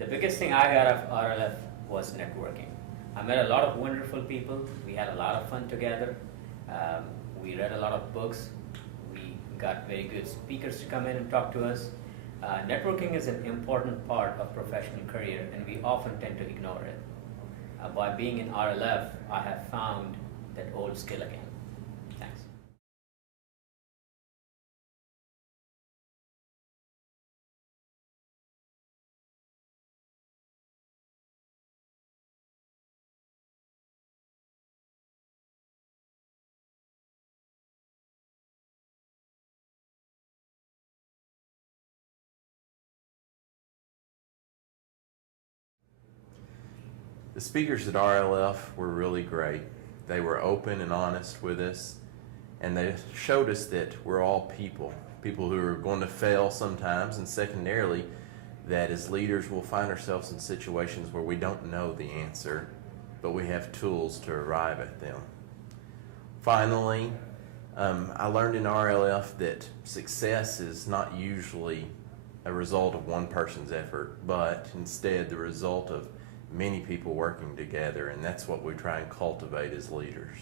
The biggest thing I got out of RLF was networking. I met a lot of wonderful people. We had a lot of fun together. We read a lot of books. We got very good speakers to come in and talk to us. Networking is an important part of professional career, and we often tend to ignore it. By being in RLF, I have found that old skill again. Thanks. The speakers at RLF were really great. They were open and honest with us, and they showed us that we're all people who are going to fail sometimes, and secondarily, that as leaders we'll find ourselves in situations where we don't know the answer, but we have tools to arrive at them. Finally, I learned in RLF that success is not usually a result of one person's effort, but instead the result of many people working together, and that's what we try and cultivate as leaders.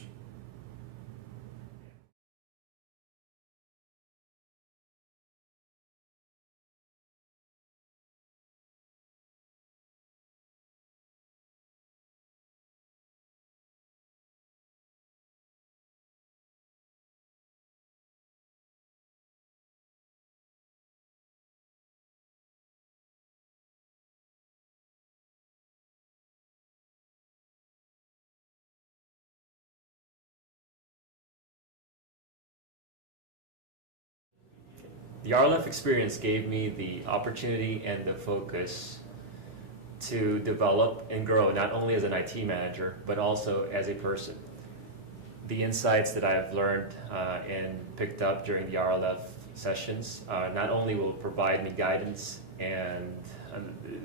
The RLF experience gave me the opportunity and the focus to develop and grow not only as an IT manager, but also as a person. The insights that I've learned and picked up during the RLF sessions not only will provide me guidance and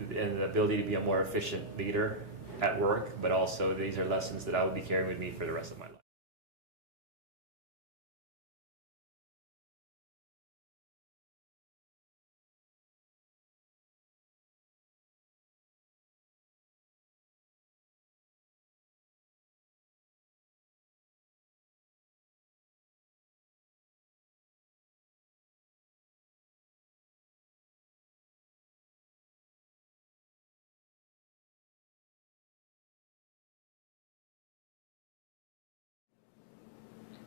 the ability to be a more efficient leader at work, but also these are lessons that I will be carrying with me for the rest of my life.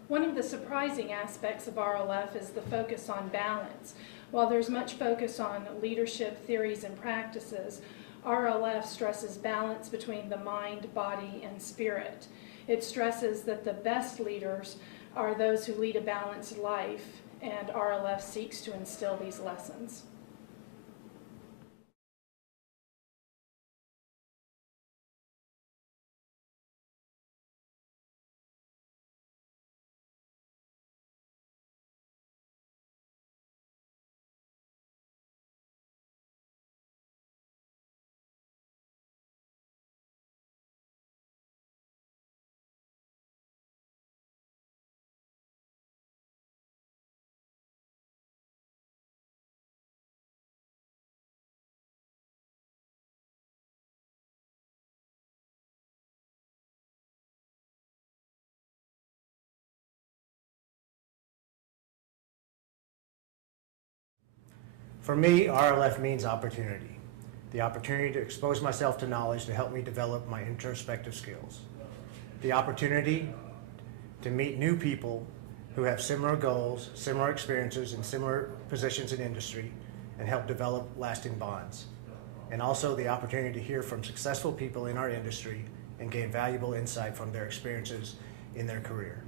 One of the surprising aspects of RLF is the focus on balance. While there's much focus on leadership theories and practices, RLF stresses balance between the mind, body, and spirit. It stresses that the best leaders are those who lead a balanced life, and RLF seeks to instill these lessons. For me, RLF means opportunity. The opportunity to expose myself to knowledge to help me develop my introspective skills. The opportunity to meet new people who have similar goals, similar experiences, and similar positions in industry, and help develop lasting bonds. And also the opportunity to hear from successful people in our industry and gain valuable insight from their experiences in their career.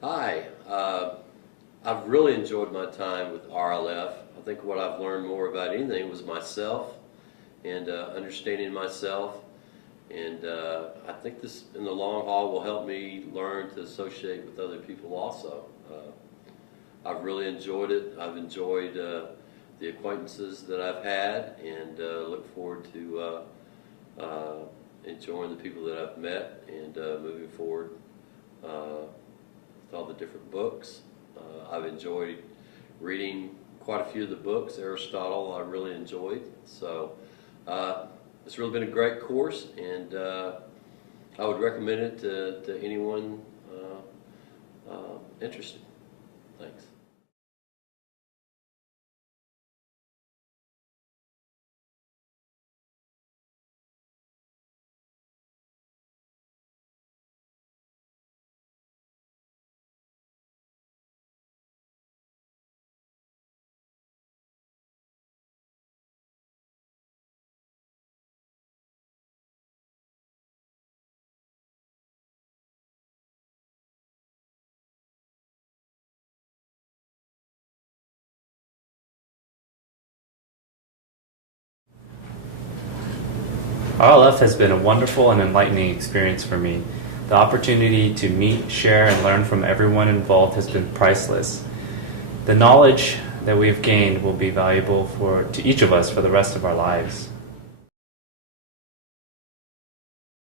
Hi, I've really enjoyed my time with RLF. I think what I've learned more about anything was myself and understanding myself. And I think this, in the long haul, will help me learn to associate with other people also. I've really enjoyed it. I've enjoyed the acquaintances that I've had, and look forward to enjoying the people that I've met and moving forward with all the different books. I've enjoyed reading quite a few of the books. Aristotle I really enjoyed. So it's really been a great course, and I would recommend it to anyone interested. Thanks. RLF has been a wonderful and enlightening experience for me. The opportunity to meet, share, and learn from everyone involved has been priceless. The knowledge that we have gained will be valuable to each of us for the rest of our lives.